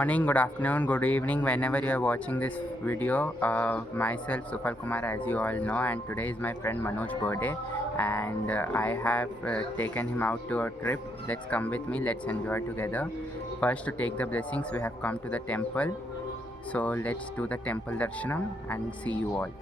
morning, good afternoon, good evening, whenever you are watching this video. Myself Supal Kumar, as you all know, and today is my friend Manoj's birthday, and I have taken him out to a trip. Let's come with me, let's enjoy together. First, to take the blessings, we have come to the temple, so let's do the temple darshanam and see you all.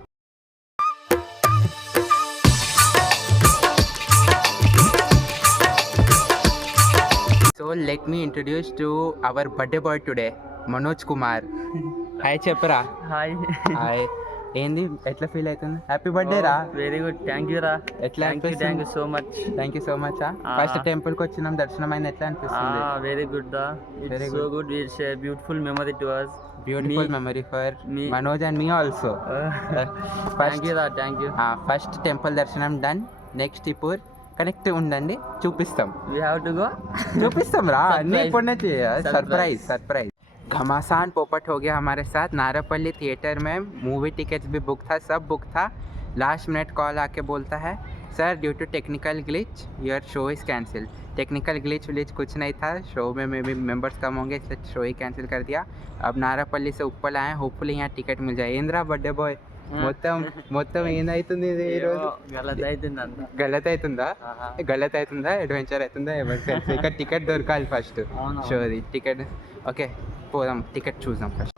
So let me introduce to our birthday boy today, Manoj Kumar. Hi చెప్పరా. Hi hi. ఏంది ఎట్లా feel అవుతుంది? Happy birthday రా. Very good, thank you రా. ఎట్లా అనిపిస్తుంది? Thank you so much. Thank you so much. First temple కి వచ్చినాం, దర్శనం అయింది, ఎట్లా అనిపిస్తుంది? వెరీ గుడ్ దా. It's so good. It's a beautiful memory to us. Beautiful memory for Manoj and me also. Thank you రా, థ్యాంక్ యూ. ఫస్ట్ టెంపుల్ దర్శనం done. Next ఇప్పుడు కనెక్ట్ ఉండండి, చూపిస్తాం. We have to go. చూపిస్తాం రా, అన్ని ఇప్పుడు నుంచి सरप्राइज. घमासान पोपट हो गया हमारे साथ. नारापल्ली थिएटर में मूवी टिकट्स भी बुक था, सब बुक था. लास्ट मिनट कॉल आके बोलता है, sir due to technical glitch your show is cancel. Technical glitch विलिच कुछ नहीं था, शो में भी मेंबर्स कम होंगे, इसलिए शो ही कैंसिल कर दिया. अब नारापल्ली से ऊपर आए, होपफुली यहाँ टिकट मिल जाए. ఏంద్రా బర్త్డే బాయ్, మొత్తం ఏందవుతుంది ఈరోజు? గలత్ అవుతుందా అడ్వెంచర్ అవుతుందా ఎవరికి తెలుసు. ఇక్కడ టికెట్ దొరకాలి ఫస్ట్ షోది. టికెట్ ఓకే, పోదాం, టికెట్ చూద్దాం ఫస్ట్.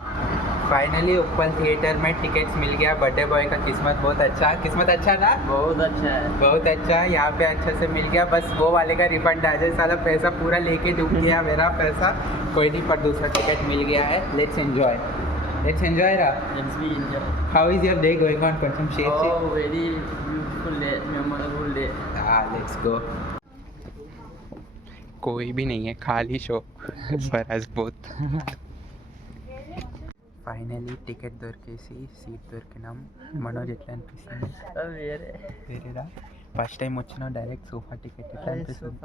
फाइनली उपल थिएटर में टिकट्स मिल गया. बर्थडे बॉय का किस्मत बहुत अच्छा था. बहुत अच्छा. यहाँ पे अच्छे से मिल गया. बस वो वाले का रिफंड आ जाए. साला पैसा पूरा लेके डूब गया मेरा पैसा. कोई नहीं, पर दूसरा टिकट मिल गया है. लेट्स एंजॉय रा. How is your day going on? కొంచెం షేర్ చేయి. Very beautiful day, memorable day. Let's go. कोई भी नहीं है, खाली show for us both. Finally ticket దొరికేసి సీట్ దొరికినాం. మనోజ్ ఎట్లా అనిపిస్తుంది? వేరేరా. ఫస్ట్ టైం వచ్చినా డైరెక్ట్ సోఫా టికెట్ ఎట్లా అనిపిస్తుంది?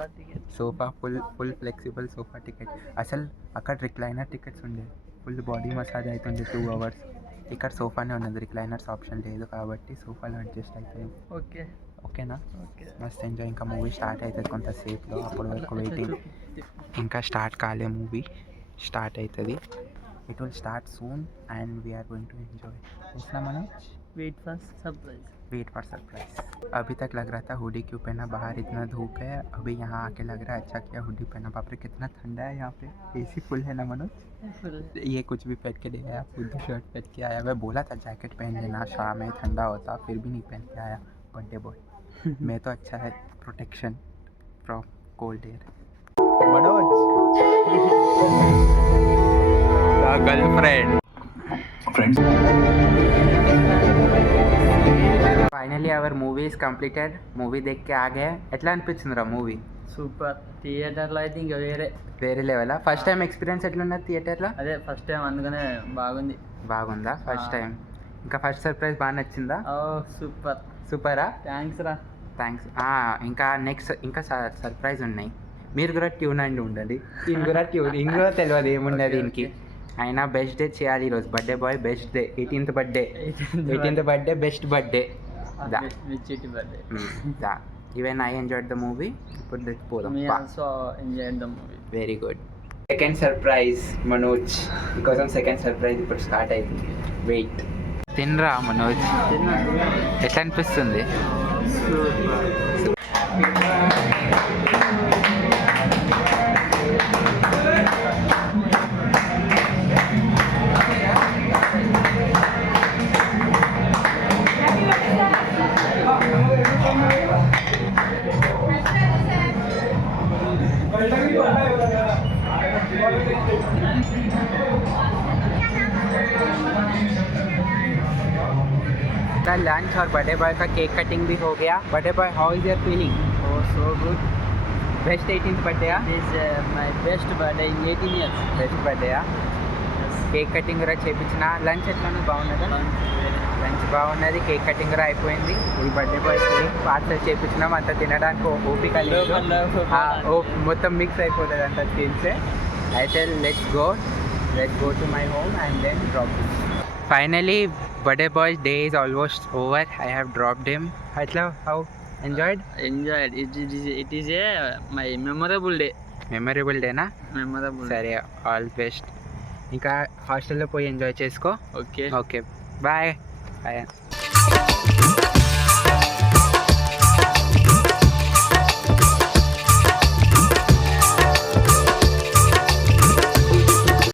Sofa full flexible sofa ticket. అసలు అక్కడ రిక్లైనర్ టికెట్స్ ఉండే, ఫుల్ బాడీ మసాజ్ అవుతుంది 2 hours. ఇక్కడ సోఫానే ఉన్నది, రిక్లైనర్స్ ఆప్షన్ లేదు కాబట్టి సోఫాలో అడ్జస్ట్ అయిపోయింది. ఓకేనా? మస్త్ ఎంజాయ్. ఇంకా మూవీ స్టార్ట్ అవుతుంది కొంతసేపులో, అప్పటి వరకు వెయిటింగ్. ఇంకా స్టార్ట్ కాలే, మూవీ స్టార్ట్ అవుతుంది. It will start soon and we are going to enjoy. उसना मनोज, वेट फॉर सरप्राइज. अभी तक लग रहा था हुडी क्यों पहना, बाहर इतना धूप है. अभी यहाँ आके लग रहा है अच्छा किया हुडी पहना. बाप रे कितना ठंडा है यहाँ पे. एसी फुल है ना मनोज? ये कुछ भी पहन के ले आया, खुद शर्ट पहन के आया. मैं बोला था जैकेट पहन लेना, शाम में ठंडा होता, फिर भी नहीं पहन के आया. बर्थडे बॉय मैं तो अच्छा है, protection from cold air. Manoj girlfriend. Finally our movie is completed. Movie దేఖ్ के आ गए. ఎట్లా అనిపించింది రా మూవీ? సూపర్. థియేటర్లో అయితే ఇంకా వేరే లెవెలా. ఫస్ట్ టైం ఎక్స్పీరియన్స్ ఎట్లున్నది థియేటర్లో? అదే ఫస్ట్ టైం, అందుకనే బాగుందా ఫస్ట్ టైం? ఇంకా ఫస్ట్ సర్ప్రైజ్ బాగా నచ్చిందా? సూపరా. థ్యాంక్స్. ఇంకా నెక్స్ట్ ఇంకా సర్ప్రైజ్ ఉన్నాయి. మీరు కూడా ట్యూన్ అండి ఉండండి. దీని కూడా ఇంకో తెలియదు ఏమున్నది దీనికి. అయినా బెస్ట్ డే చేయాలి ఈరోజు. Birthday boy best day. 18th birthday best birthday. Even I enjoyed the movie. ఇప్పుడు పోదాం. Very good. Second surprise Manoj కోసం. సెకండ్ సర్ప్రైజ్ ఇప్పుడు స్టార్ట్ అయింది. వెయిట్. తినరా మనోజ్, ఎట్లా అనిపిస్తుంది? लंच और बर्थडे बॉय का केक कटिंग भी हो गया. Birthday boy, how is your feeling? So good. Best 18th birthday. This my best birthday in 18 years. Best birthday. Cake cutting కూడా చేయించిన. లంచ్ ఎట్లా బాగున్నదా? లంచ్ బాగున్నది. కేక్ కటింగ్ కూడా అయిపోయింది. ఈ బర్త్డే బాయ్ కేక్ పార్సల్ చేయించినాం. అంత తినడానికి ఓపిక లేదు, మొత్తం మిక్స్ అయిపోతుంది అంత తింటే. అయితే let's go to my home and then drop. Finally birthday boy's day is almost over. I have dropped him. How enjoyed? It is a my memorable day. Memorable day na? Memorable. Sorry, all best. ఇంకా హాస్టల్లో పోయి enjoy చేసుకో. Okay. Okay bye bye.